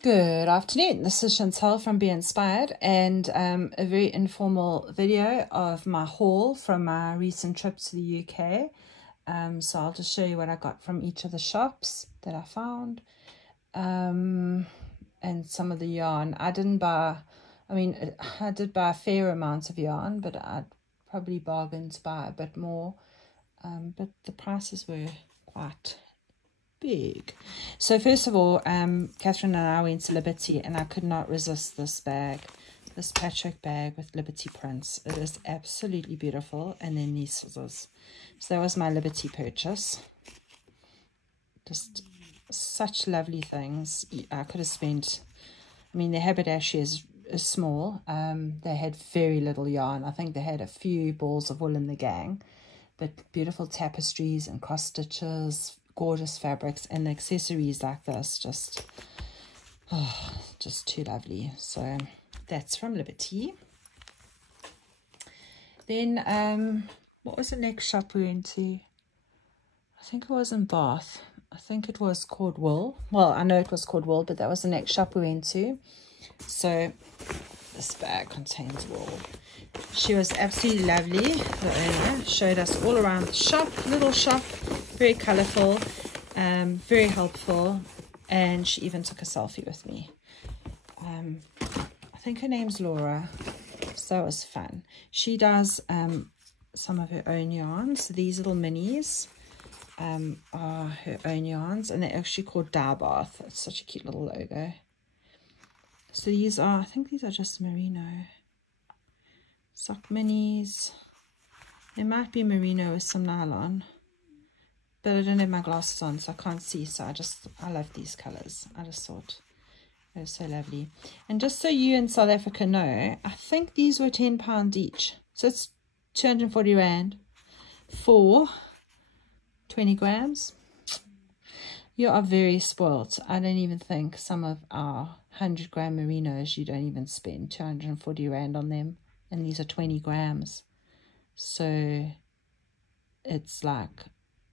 Good afternoon, this is Chantal from Be Inspired, and a very informal video of my haul from my recent trip to the UK. So I'll just show you what I got from each of the shops that I found, and some of the yarn. I did buy a fair amount of yarn, but I'd probably bargained to buy a bit more, but the prices were quite big. So first of all, Catherine and I went to Liberty, and I could not resist this bag, this patchwork bag with Liberty prints. It is absolutely beautiful. And then these scissors. So that was my Liberty purchase. Just such lovely things. I could have spent, their haberdashery is small. They had very little yarn. I think they had a few balls of wool in the gang, but beautiful tapestries and cross stitches, gorgeous fabrics, and the accessories like this, just too lovely. So that's from Liberty. Then what was the next shop we went to? I think it was in Bath. I think it was called Wool. Well, I know it was called Wool, but that was the next shop we went to. So this bag contains wool. She was absolutely lovely. The owner showed us all around the shop, little shop, very colourful, very helpful, and she even took a selfie with me. I think her name's Laura, so it was fun. She does some of her own yarns. These little minis are her own yarns, and they're actually called Dye Bath. It's such a cute little logo. So these are, I think these are just merino sock minis. There might be merino with some nylon, but I don't have my glasses on, so I can't see. So I love these colors. I just thought they were so lovely. And just so you in South Africa know, I think these were £10 each. So it's 240 Rand for 20 grams. You are very spoilt. I don't even think some of our 100-gram merinos, you don't even spend 240 Rand on them. And these are 20 grams. So it's like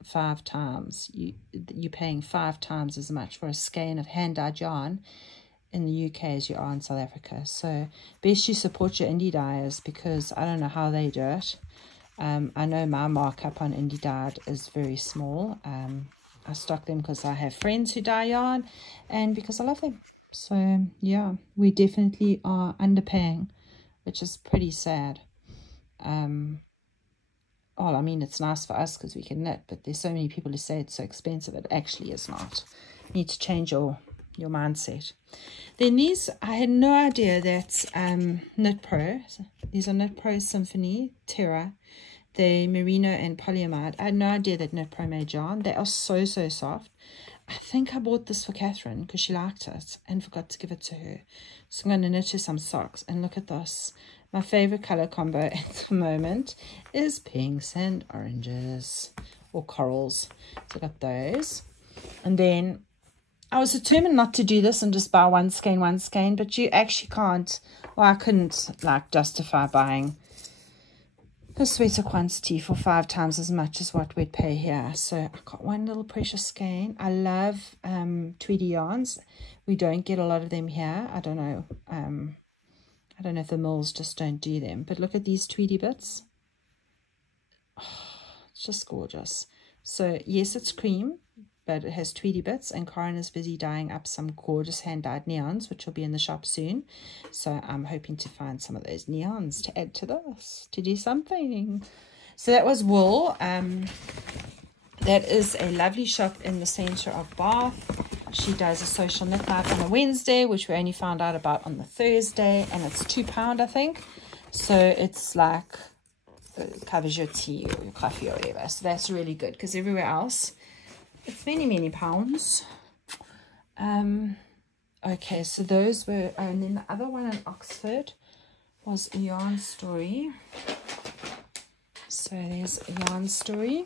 5 times. You're paying 5 times as much for a skein of hand-dyed yarn in the UK as you are in South Africa. So best you support your indie dyers, because I don't know how they do it. I know my markup on indie dyed is very small. I stock them because I have friends who dye yarn and because I love them. So yeah, we definitely are underpaying, which is pretty sad. Well, it's nice for us because we can knit, but there's so many people who say it's so expensive. It actually is not. You need to change your mindset. Then these, I had no idea that Knit Pro, these are Knit Pro Symphony Terra. They're merino and polyamide. I had no idea that Knit Pro made yarn. They are so soft. I think I bought this for Catherine because she liked it and forgot to give it to her. So I'm going to knit her some socks. And look at this. My favorite color combo at the moment is pinks and oranges, or corals. So I got those. And then I was determined not to do this and just buy one skein, but you actually can't. Well, I couldn't justify buying a sweater quantity for 5 times as much as what we'd pay here. So I got one little precious skein. I love tweedy yarns. We don't get a lot of them here. I don't know. I don't know if the mills just don't do them. But look at these tweedy bits. Oh, it's just gorgeous. So yes, it's cream, but it has tweedy bits, and Corin is busy dyeing up some gorgeous hand-dyed neons, which will be in the shop soon. So I'm hoping to find some of those neons to add to this, to do something. So that was Wool. That is a lovely shop in the centre of Bath. She does a social knit night on a Wednesday, which we only found out about on the Thursday, and it's £2, I think. So it's like, it covers your tea or your coffee or whatever. So that's really good, because everywhere else, it's many pounds. Okay, so those were, and then the other one in Oxford was a yarn story. So there's a yarn story.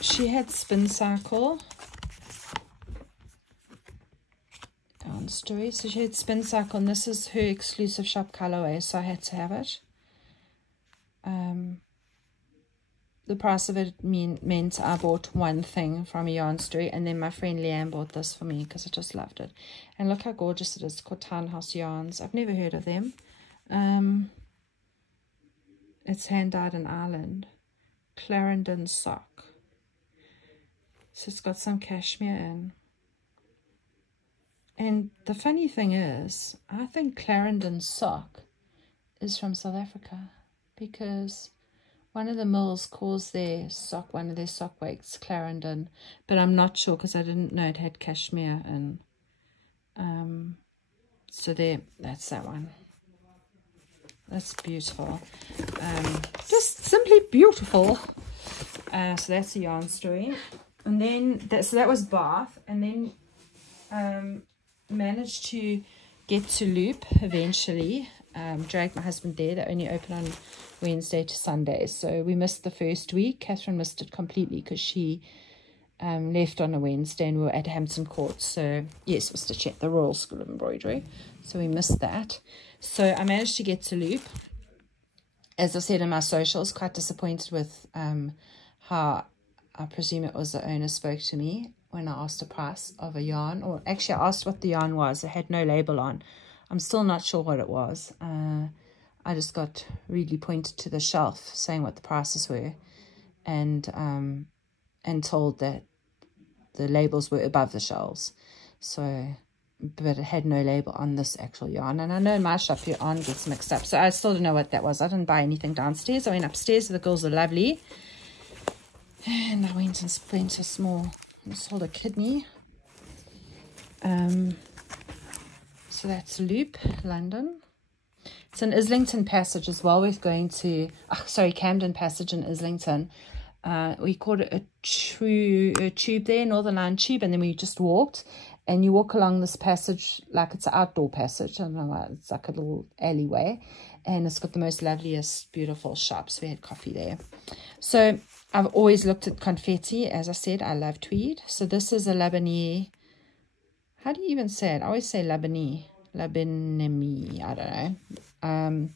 She had Spin Cycle yarn story. So she had Spin Cycle, and this is her exclusive shop colorway, so I had to have it. the price of it meant I bought one thing from a yarn store, and then my friend Leanne bought this for me because I just loved it. And look how gorgeous it is. It's called Townhouse Yarns. I've never heard of them. It's hand dyed in Ireland. Clarendon sock. So it's got some cashmere in. And the funny thing is, I think Clarendon sock is from South Africa, because one of the mills calls their sock, one of their sock weights, Clarendon, but I'm not sure because I didn't know it had cashmere. And so there, that's that one. That's beautiful. Just simply beautiful. So that's a yarn story. And then so that was Bath, and then managed to get to Loop eventually. Dragged my husband there. They only open on Wednesday to Sunday, so we missed the first week. Catherine missed it completely because she left on a Wednesday, and we were at Hampton Court. So yes, it was to check the Royal School of Embroidery, so we missed that. So I managed to get to Loop. As I said in my socials, quite disappointed with how, I presume it was the owner, spoke to me when I asked the price of a yarn, or actually I asked what the yarn was. It had no label on. I'm still not sure what it was. I just got really pointed to the shelf saying what the prices were, and told that the labels were above the shelves. So, but it had no label on this actual yarn. And I know in my shop yarn gets mixed up, so I still don't know what that was. I didn't buy anything downstairs. I went upstairs. The girls are lovely. And I went and spent a small, sold a kidney. So that's Loop, London. It's in Islington Passage as well. We're going to, Camden Passage in Islington. We called it a tube there, Northern Line tube, and then we just walked. And you walk along this passage like it's an outdoor passage. I don't know, it's like a little alleyway. And it's got the most loveliest, beautiful shops. We had coffee there. So I've always looked at confetti. As I said, I love tweed. So this is a Lebanese. How do you even say it? I always say Lebanese. Lebanese, I don't know.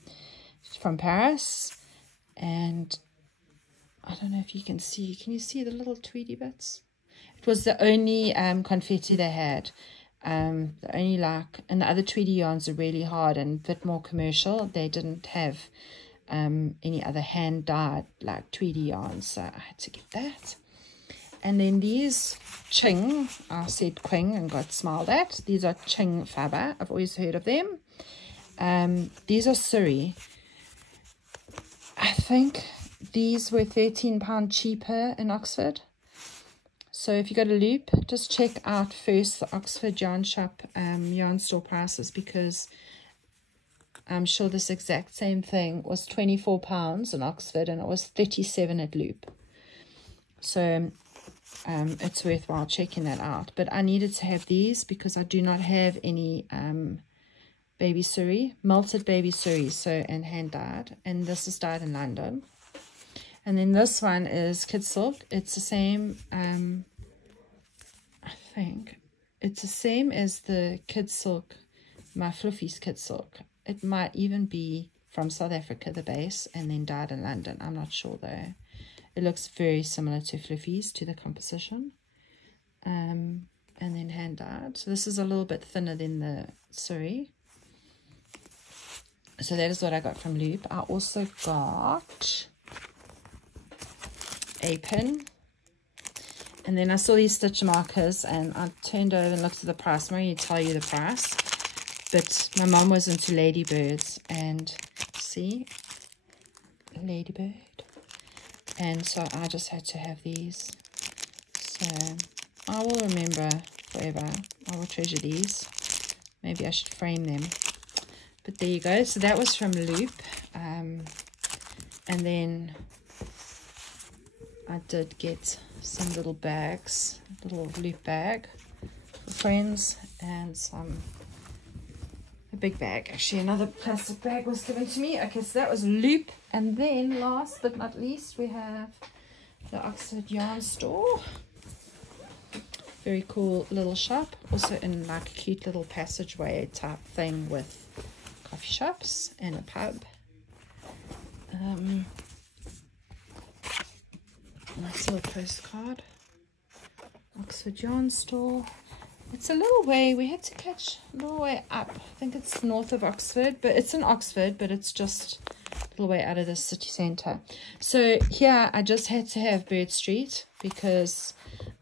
It's from Paris. And I don't know if you can see. Can you see the little tweedy bits? It was the only confetti they had. The only and the other tweedy yarns are really hard and a bit more commercial. They didn't have any other hand dyed like tweedy yarns, so I had to get that. And then these Ching, I said Quing and got smiled at. These are Ching Faber. I've always heard of them. These are Surrey. I think these were £13 cheaper in Oxford. So if you go to Loop, just check out first the Oxford yarn shop yarn store prices, because I'm sure this exact same thing was £24 in Oxford and it was £37 at Loop. So it's worthwhile checking that out. But I needed to have these because I do not have any baby Surrey, melted baby Surrey, so, and hand dyed. And this is dyed in London. And then this one is Kid Silk. It's the same, I think. It's the same as the Kid Silk, my Fluffy's Kid Silk. It might even be from South Africa, the base, and then dyed in London. I'm not sure though. It looks very similar to Fluffy's, to the composition. And then hand dyed. So this is a little bit thinner than the Surrey. So that is what I got from Loop. I also got a pin, and then I saw these stitch markers and I turned over and looked at the price. I'm not going to tell you the price, but my mom was into ladybirds, and see, ladybird, and so I just had to have these. So I will remember forever. I will treasure these. Maybe I should frame them. But there you go. So that was from Loop, and then I did get some little bags, little Loop bag for friends, and a big bag. Actually, another plastic bag was given to me. Okay, so that was Loop. And then last but not least, we have the Oxford Yarn Store. Very cool little shop. Also in like a cute little passageway type thing with coffee shops and a pub. Nice little postcard. Oxford Yarn Store. It's a little way, we had to catch a little way up. I think it's north of Oxford, but it's in Oxford, but it's just a little way out of the city centre. So here I just had to have Bird Street because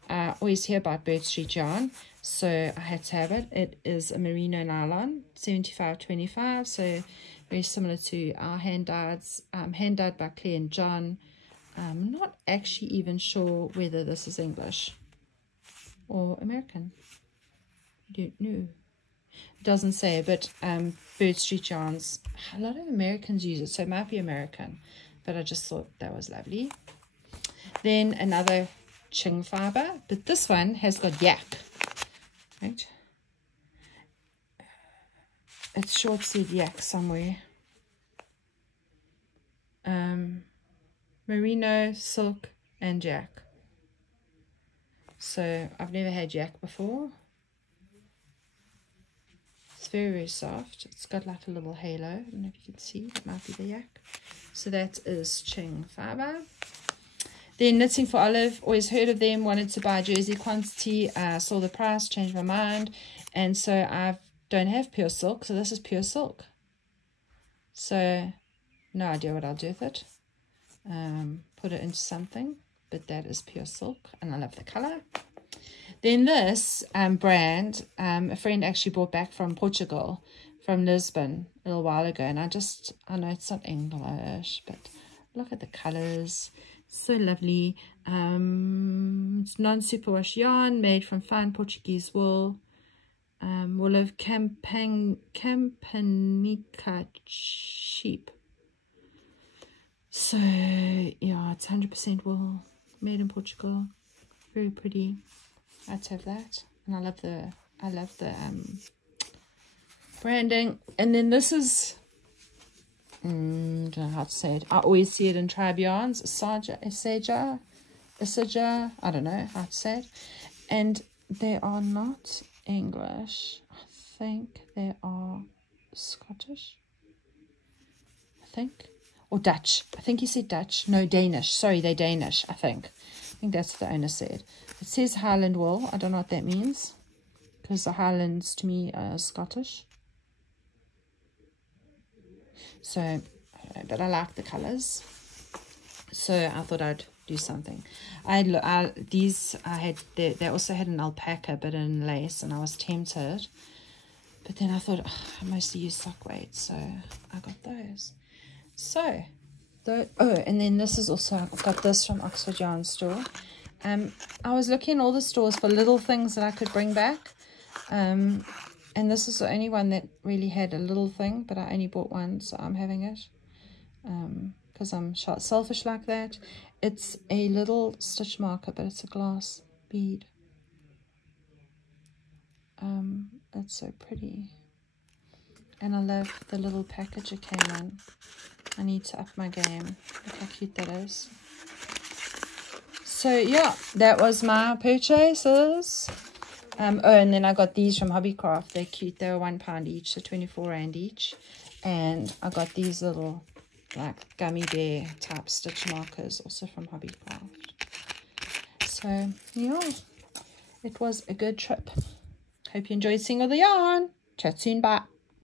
I always hear about Bird Street yarn. So I had to have it. It is a merino nylon, 75-25, so very similar to our hand dyed by Claire and John. I'm not actually even sure whether this is English or American. I don't know. It doesn't say, but Bird Street yarns, a lot of Americans use it, so it might be American, but I just thought that was lovely. Then another Ching fiber, but this one has got yak, right? It's short said yak somewhere. Merino, silk, and yak. So I've never had yak before. It's very, very soft. It's got like a little halo. I don't know if you can see. That might be the yak. So that is Ching fiber. Then Knitting for Olive. Always heard of them. Wanted to buy jersey quantity. Saw the price. Changed my mind. And so I don't have pure silk. So this is pure silk. So no idea what I'll do with it. Put it into something. But that is pure silk. And I love the colour. Then this brand, a friend actually brought back from Portugal, from Lisbon, a little while ago. And I know it's not English, but look at the colours. So lovely. It's non-superwash yarn made from fine Portuguese wool. Wool of Campanica sheep. So, yeah, it's 100% wool, made in Portugal. Very pretty. Let's have that. And I love the branding. And then this is, I don't know how to say it. I always see it in Tribe Yarns. Isaja, I don't know how to say it. And they are not English. I think they are Scottish. I think. Or Dutch. I think he said Dutch. No, Danish. Sorry, they're Danish, I think. I think that's what the owner said. It says Highland wool. I don't know what that means, because the Highlands to me are Scottish. So, but I like the colours. So I thought I'd do something. They also had an alpaca, but in lace, and I was tempted. But then I thought, I mostly use sock weight, so I got those. So, and then this is also, I got this from Oxford Yarn Store. I was looking in all the stores for little things that I could bring back. And this is the only one that really had a little thing, but I only bought one, so I'm having it. Because I'm selfish like that. It's a little stitch marker, but it's a glass bead. It's so pretty. And I love the little package it came in. I need to up my game. Look how cute that is. So yeah, that was my purchases. And then I got these from Hobbycraft. They're cute. They were £1 each, so 24 Rand each. And I got these little like gummy bear type stitch markers also from Hobbycraft. So yeah, it was a good trip. Hope you enjoyed seeing all the yarn. Chat soon. Bye.